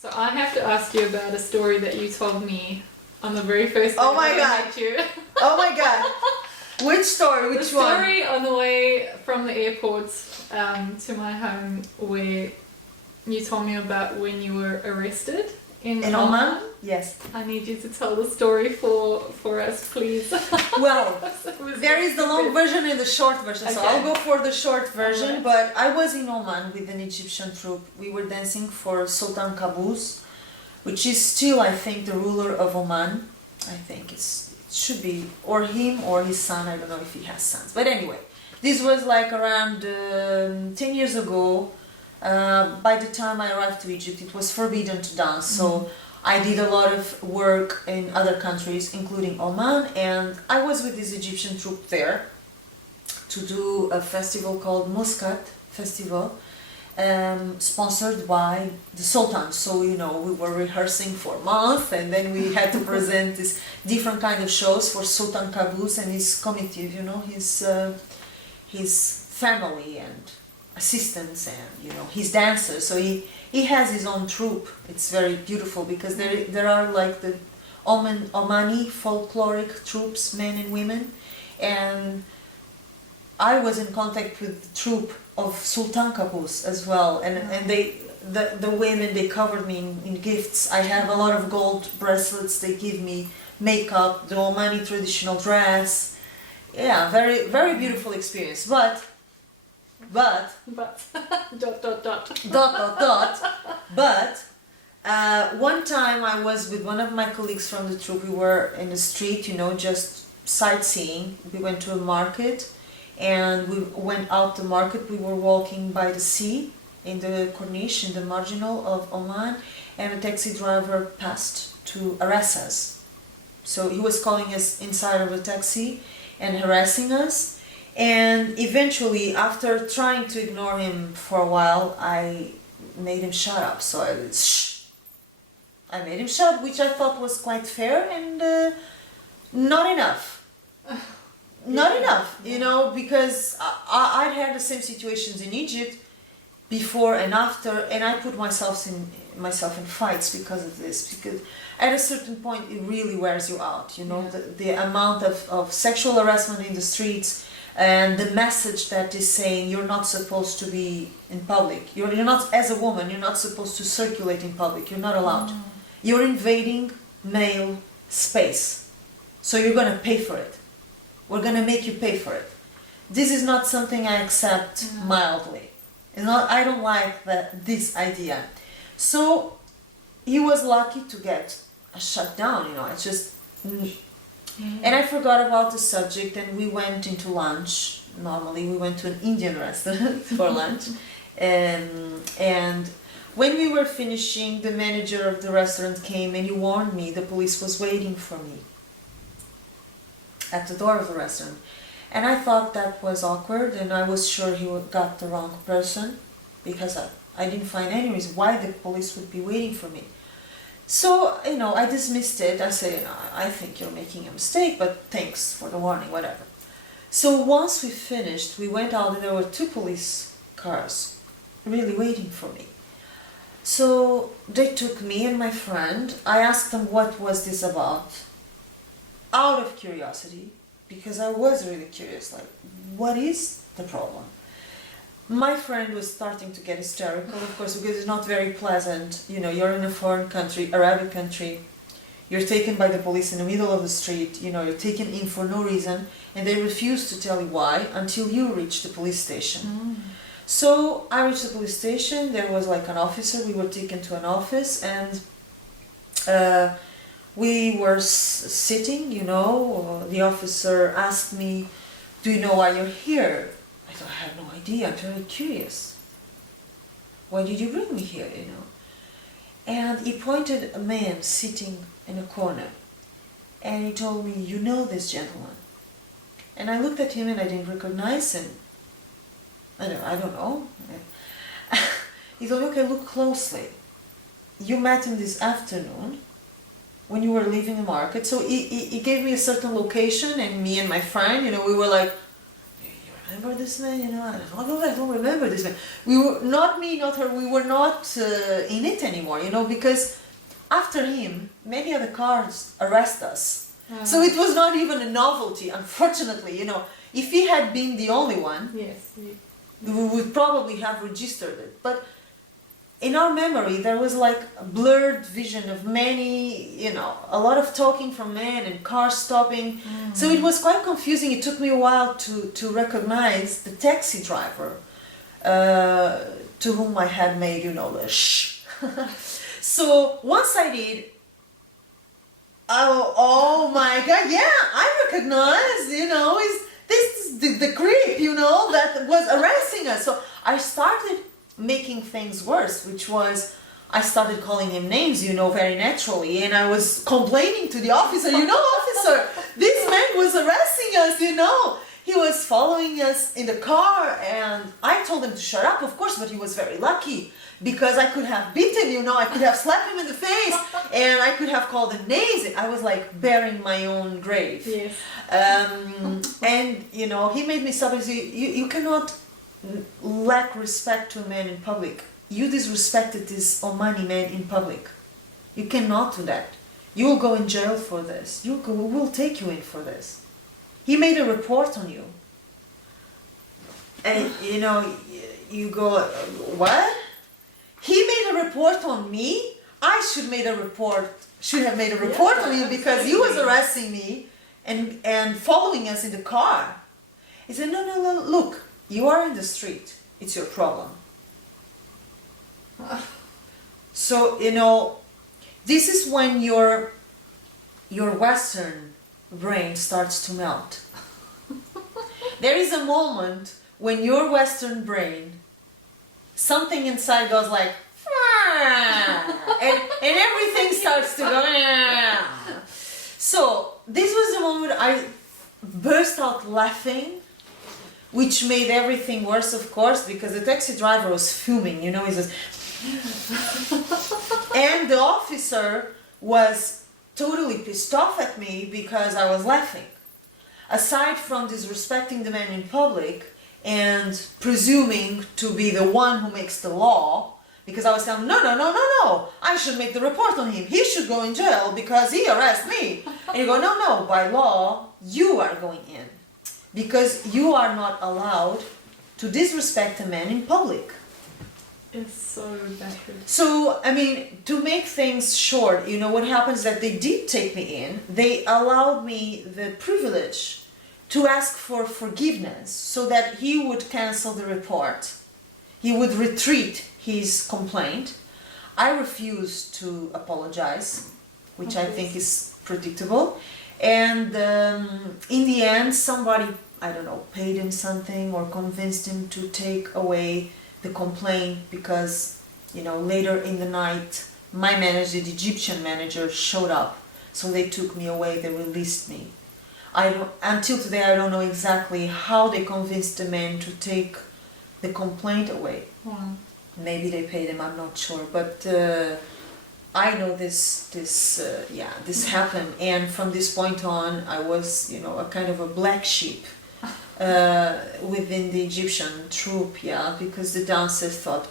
So I have to ask you about a story that you told me on the very first day Oh my that I God. met you. Oh my God. Which story? Which The one? story on the way from the airport to my home where you told me about when you were arrested in Oman. Yes. I need you to tell the story for us, please. Well, It was there is the long good. version and the short version. So Okay. I'll go for the short version. Alright. But I was in Oman with an Egyptian troupe. We were dancing for Sultan Qaboos, which is still, I think, the ruler of Oman. I think it should be or him or his son. I don't know if he has sons. But anyway, this was like around 10 years ago. By the time I arrived to Egypt, it was forbidden to dance. So I did a lot of work in other countries, including Oman, and I was with this Egyptian troupe there to do a festival called Muscat Festival, sponsored by the Sultan. So, you know, we were rehearsing for months, and then we had to present these different kind of shows for Sultan Qaboos and his committee, you know, his family and assistants and, you know, his dancers. So he has his own troupe. It's very beautiful because there are like the Omani folkloric troops, men and women, and I was in contact with the troupe of Sultan Qaboos as well, and the women, they covered me in gifts. I have a lot of gold bracelets. They give me makeup, the Omani traditional dress. Yeah, very very beautiful experience. But But dot dot dot. But one time I was with one of my colleagues from the troupe. We were in the street, you know, just sightseeing. We went to a market, and we went out the market. We were walking by the sea in the Corniche, in the marginal of Oman, and a taxi driver passed to harass us. So he was calling us inside of a taxi and harassing us. And eventually, after trying to ignore him for a while, I made him shut up. So I made him shut, which I thought was quite fair and not enough. Not enough, you know, because I'd had the same situations in Egypt before and after, and I put myself in fights because of this. Because at a certain point, it really wears you out, you know, the amount of sexual harassment in the streets. And the message that is saying you're not supposed to be in public. You're not, as a woman, you're not supposed to circulate in public. You're not allowed. You're invading male space. So you're going to pay for it. We're going to make you pay for it. This is not something I accept mildly. I don't like this idea. So he was lucky to get a shutdown, you know. It's just... And I forgot about the subject, and we went into lunch. Normally we went to an Indian restaurant for lunch, and when we were finishing, the manager of the restaurant came and he warned me the police was waiting for me at the door of the restaurant. And I thought that was awkward, and I was sure he got the wrong person, because I didn't find any reason why the police would be waiting for me. So, you know, I dismissed it. I said, you know, I think you're making a mistake, but thanks for the warning, whatever. So once we finished, we went out and there were 2 police cars really waiting for me. So they took me and my friend. I asked them what was this about, out of curiosity, because I was really curious, like, what is the problem? My friend was starting to get hysterical, of course, because it's not very pleasant. You know, you're in a foreign country, Arabic country, you're taken by the police in the middle of the street, you know, you're taken in for no reason, and they refuse to tell you why until you reach the police station. So I reached the police station. There was like an officer. We were taken to an office, and we were sitting, you know. The officer asked me, do you know why you're here? I have no idea. I'm very curious. Why did you bring me here, you know? And he pointed a man sitting in a corner, and he told me, you know this gentleman? And I looked at him and I didn't recognize him. I don't know. He told me, okay, look closely. You met him this afternoon when you were leaving the market. So he gave me a certain location, and me and my friend, you know, we were like, remember this man? You know, I don't remember this man. We were, not me, not her, we were not in it anymore, you know, because after him, many other cars arrest us. So it was not even a novelty, unfortunately, you know. If he had been the only one, Yes. we would probably have registered it. But in our memory, there was like a blurred vision of many, you know, a lot of talking from men and cars stopping. So it was quite confusing. It took me a while to recognize the taxi driver to whom I had made, you know, the shh. So once I did, oh my God, yeah, I recognized, you know, this is the creep, you know, that was arresting us. So I started making things worse, which was I started calling him names, you know, very naturally, and I was complaining to the officer, you know, officer, this man was arresting us, you know. He was following us in the car, and I told him to shut up, of course, but he was very lucky because I could have beaten, you know, I could have slapped him in the face, and I could have called him names. I was like burying my own grave. Yes. And, you know, he made me stop and say, you cannot lack respect to a man in public. You disrespected this Omani man in public. You cannot do that. You will go in jail for this. We'll take you in for this. He made a report on you. And, you know, you go, what? He made a report on me? I should have made a report on you because he was arresting me and following us in the car. He said, no, look, you are in the street. It's your problem. So, you know, this is when your Western brain starts to melt. There is a moment when your Western brain, something inside goes like, and everything starts to go. So this was the moment I burst out laughing, which made everything worse, of course, because the taxi driver was fuming, you know, he says, and the officer was totally pissed off at me because I was laughing. Aside from disrespecting the man in public and presuming to be the one who makes the law, because I was telling him, no, I should make the report on him. He should go in jail because he arrested me. And you go, no, by law, you are going in. Because you are not allowed to disrespect a man in public. It's so bad. So, I mean, to make things short, you know, what happens is that they did take me in. They allowed me the privilege to ask for forgiveness so that he would cancel the report. He would retreat his complaint. I refused to apologize, which I think is predictable. And in the end, somebody, I don't know, paid him something or convinced him to take away the complaint because, you know, later in the night, my manager, the Egyptian manager, showed up. So they took me away, they released me. Until today, I don't know exactly how they convinced the man to take the complaint away. Wow. Maybe they paid him, I'm not sure. But I know this happened. And from this point on, I was, you know, a kind of a black sheep. Within the Egyptian troupe, because the dancers thought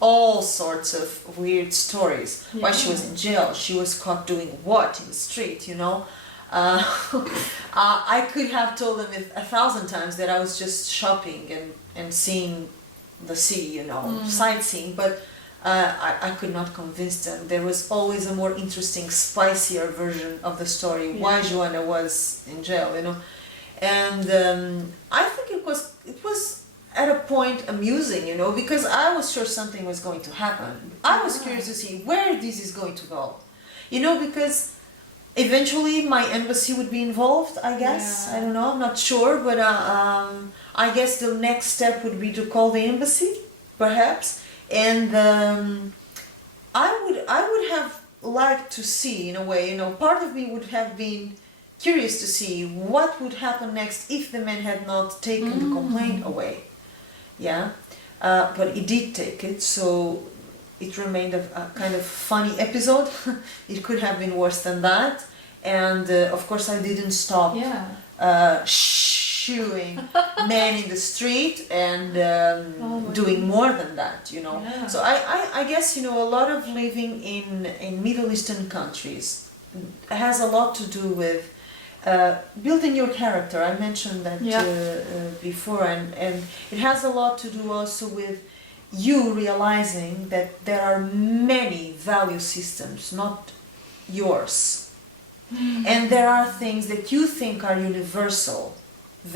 all sorts of weird stories. Why she was in jail, she was caught doing what in the street, you know. I could have told them 1,000 times that I was just shopping and seeing the sea, you know, sightseeing, but I could not convince them. There was always a more interesting, spicier version of the story, why Joana was in jail, you know. And I think it was at a point amusing, you know, because I was sure something was going to happen. I was curious to see where this is going to go, you know, because eventually my embassy would be involved, I guess. I don't know, I'm not sure, but I guess the next step would be to call the embassy, perhaps. And I would have liked to see, in a way, you know, part of me would have been curious to see what would happen next if the man had not taken the complaint away. But he did take it, so it remained a kind of funny episode. It could have been worse than that. And of course I didn't stop shooing men in the street and doing more than that, you know. Yeah. So I guess, you know, a lot of living in Middle Eastern countries has a lot to do with building your character. I mentioned that before, and it has a lot to do also with you realizing that there are many value systems, not yours. And there are things that you think are universal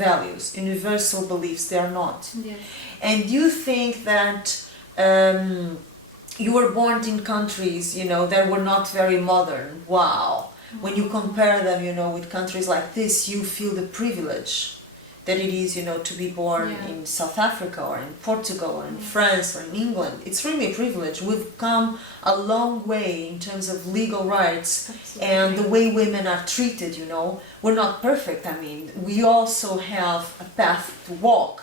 values, universal beliefs. They are not. Yes. And you think that you were born in countries, you know, that were not very modern. Wow. When you compare them, you know, with countries like this, you feel the privilege that it is, you know, to be born in South Africa or in Portugal or in France or in England. It's really a privilege. We've come a long way in terms of legal rights. Absolutely. And the way women are treated, you know. We're not perfect. I mean, we also have a path to walk,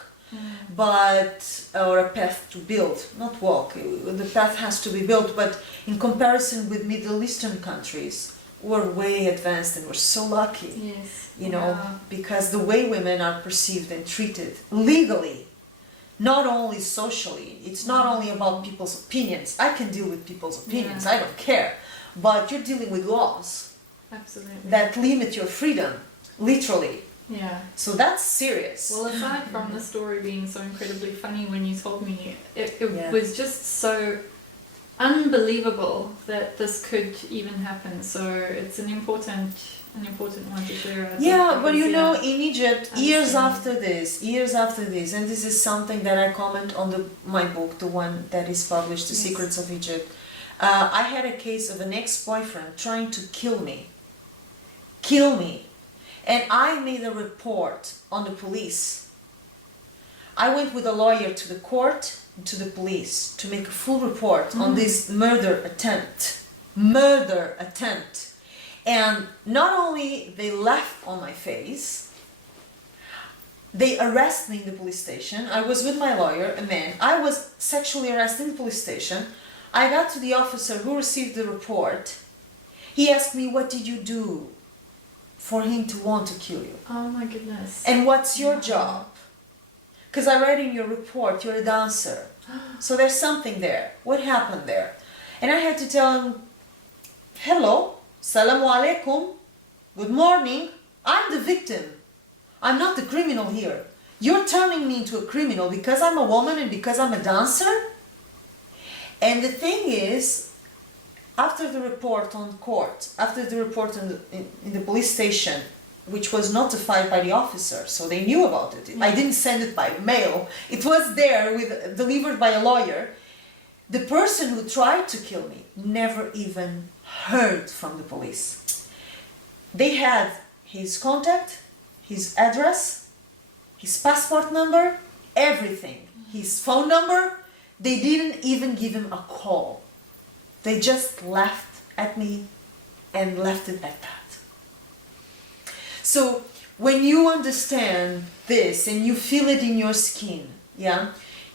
or a path to build, not walk. The path has to be built, but in comparison with Middle Eastern countries, we're way advanced and we're so lucky. Yes. You know, because the way women are perceived and treated legally, not only socially. It's not only about people's opinions. I can deal with people's opinions, I don't care. But you're dealing with laws. Absolutely. That limit your freedom, literally. Yeah. So that's serious. Well, aside from the story being so incredibly funny when you told me, it was just so unbelievable that this could even happen. So it's an important one to share. Yeah, but you know, in Egypt, years after this, and this is something that I comment on my book, the one that is published, The Secrets of Egypt. I had a case of an ex-boyfriend trying to kill me, and I made a report on the police. I went with a lawyer to the court, to the police, to make a full report on this murder attempt. And not only they laughed on my face, they arrested me in the police station. I was with my lawyer, a man. I was sexually arrested in the police station. I got to the officer who received the report. He asked me, what did you do for him to want to kill you? Oh my goodness. And what's your job? Because I read in your report, you're a dancer. So there's something there. What happened there? And I had to tell him, hello, salamu alaikum, good morning, I'm the victim. I'm not the criminal here. You're turning me into a criminal because I'm a woman and because I'm a dancer? And the thing is, after the report on court, after the report in the police station, which was notified by the officer, so they knew about it. I didn't send it by mail. It was there, delivered by a lawyer. The person who tried to kill me never even heard from the police. They had his contact, his address, his passport number, everything. His phone number. They didn't even give him a call. They just laughed at me and left it at that. So when you understand this and you feel it in your skin,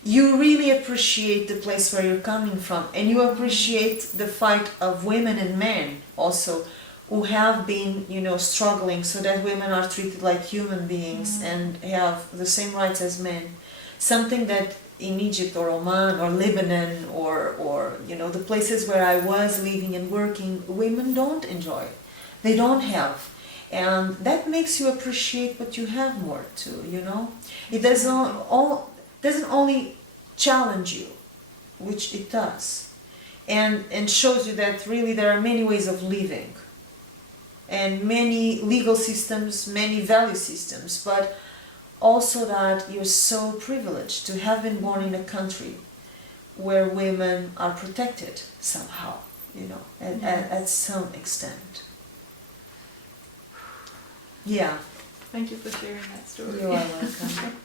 you really appreciate the place where you're coming from, and you appreciate the fight of women and men also who have been, you know, struggling so that women are treated like human beings and have the same rights as men. Something that in Egypt or Oman or Lebanon or you know, the places where I was living and working, women don't enjoy. They don't have. And that makes you appreciate what you have more too, you know. It doesn't only challenge you, which it does, and shows you that really there are many ways of living, and many legal systems, many value systems, but also that you're so privileged to have been born in a country where women are protected somehow, you know, at some extent. Yeah. Thank you for sharing that story. You are welcome.